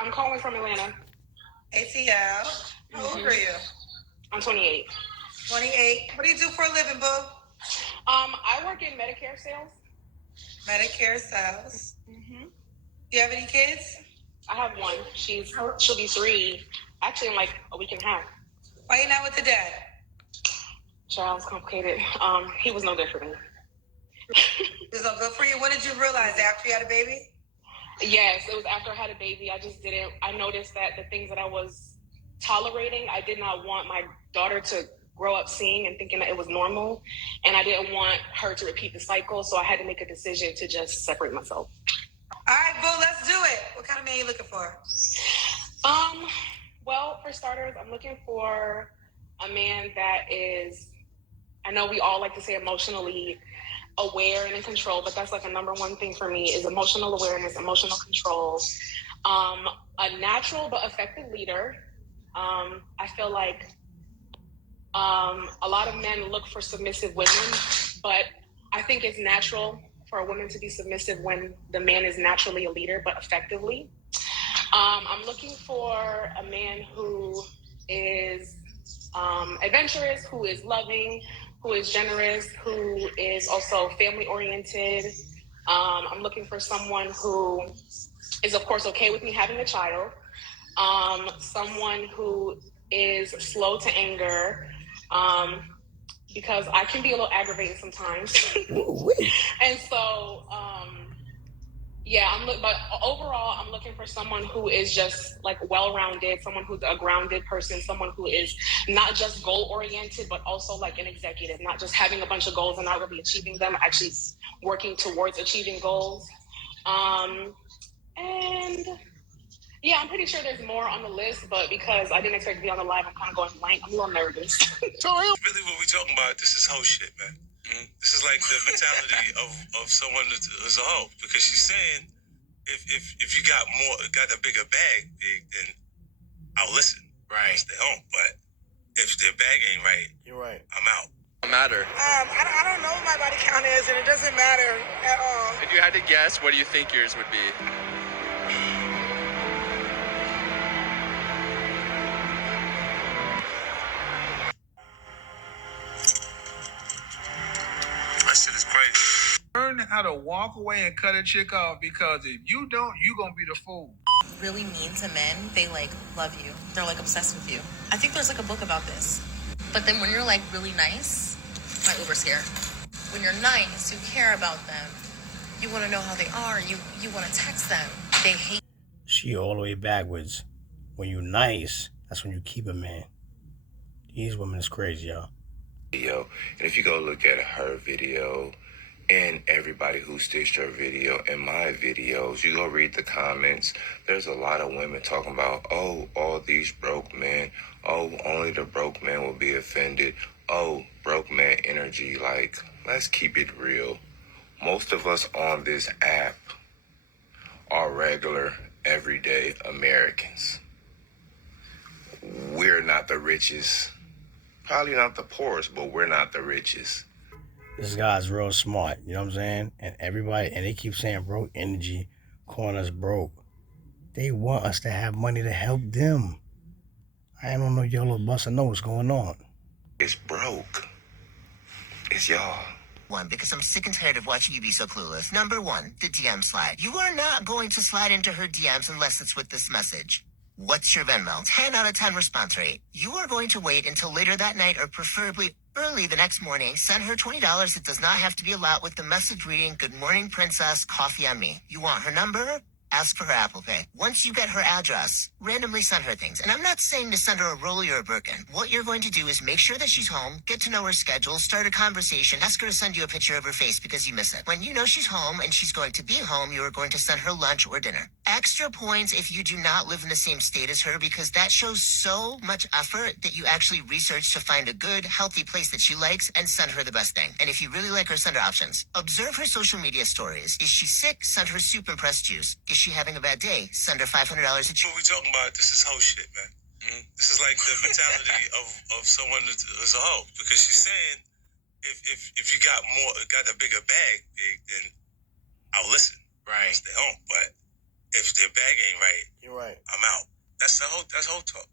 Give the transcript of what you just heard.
I'm calling from Atlanta. ATL. How old are you? I'm 28. 28. What do you do for a living, boo? I work in Medicare sales. Medicare sales. Mm-hmm. Do you have any kids? I have one. She'll be 3, actually in like a week and a half. Why you not with the dad? Child's complicated. He was no good for me. It was no good for you? When did you realize? After you had a baby? Yes, it was after I had a baby. I noticed that the things that I was tolerating, I did not want my daughter to grow up seeing and thinking that it was normal. And I didn't want her to repeat the cycle. So I had to make a decision to just separate myself. All right, boo, let's do it. What kind of man are you looking for? Well, for starters, I'm looking for a man that is, I know we all like to say emotionally aware and in control, but that's like a number one thing for me is emotional awareness, emotional control. A natural but effective leader. I feel like a lot of men look for submissive women, but I think it's natural for a woman to be submissive when the man is naturally a leader, but effectively. I'm looking for a man who is adventurous, who is loving, who is generous, who is also family oriented. I'm looking for someone who is, of course, okay with me having a child. Someone who is slow to anger, because I can be a little aggravating sometimes. And so, but overall, I'm looking for someone who is just like well-rounded, someone who's a grounded person, someone who is not just goal-oriented, but also like an executive, not just having a bunch of goals and not really achieving them, actually working towards achieving goals. And yeah, I'm pretty sure there's more on the list, but because I didn't expect to be on the live, I'm kind of going blank. I'm a little nervous. Really, what we talking about, this is hoe shit, man. Mm-hmm. This is like the mentality of someone as a hoe, because she's saying if you got a bigger bag, then I'll listen. Right. Stay home. But if their bag ain't right, you're right. I'm out. Matter. I don't know what my body count is, and it doesn't matter at all. If you had to guess, what do you think yours would be? That shit is crazy. Learn how to walk away and cut a chick off, because if you don't, you're going to be the fool. Really mean to men, they like love you. They're like obsessed with you. I think there's like a book about this. But then when you're like really nice, my Uber's here. When you're nice, you care about them. You want to know how they are. You want to text them. They hate. She all the way backwards. When you nice, that's when you keep a man. These women is crazy, y'all. And if you go look at her video and everybody who stitched her video and my videos, you go read the comments, there's a lot of women talking about, oh, all these broke men, oh, only the broke man will be offended, oh, broke man energy. Like, let's keep it real. Most of us on this app are regular, everyday Americans. We're not the richest, probably not the poorest, but we're not the richest. This guy's real smart, you know what I'm saying? And everybody, and they keep saying broke energy, calling us broke. They want us to have money to help them. I don't know, y'all little bust, I know what's going on. It's broke. It's y'all. One, because I'm sick and tired of watching you be so clueless. Number one, the DM slide. You are not going to slide into her DMs unless it's with this message. What's your Venmo? 10 out of 10 response rate. You are going to wait until later that night or preferably early the next morning. Send her $20. It does not have to be a lot, with the message reading, "Good morning, princess, coffee on me." You want her number? Ask for her Apple Pay. Once you get her address, randomly send her things. And I'm not saying to send her a Rolly or a Birkin. What you're going to do is make sure that she's home, get to know her schedule, start a conversation, ask her to send you a picture of her face because you miss it. When you know she's home and she's going to be home, you are going to send her lunch or dinner. Extra points if you do not live in the same state as her, because that shows so much effort that you actually research to find a good, healthy place that she likes and send her the best thing. And if you really like her, send her options. Observe her social media stories. Is she sick? Send her soup and pressed juice. Is she having a bad day? Send her $500 a What we talking about, this is hoe shit, man. Mm-hmm. This is like the mentality of someone as a hoe, because she's saying if you got a bigger bag, then I'll listen. Right. Stay home. But If their bag ain't right, You're right. I'm out. That's whole talk.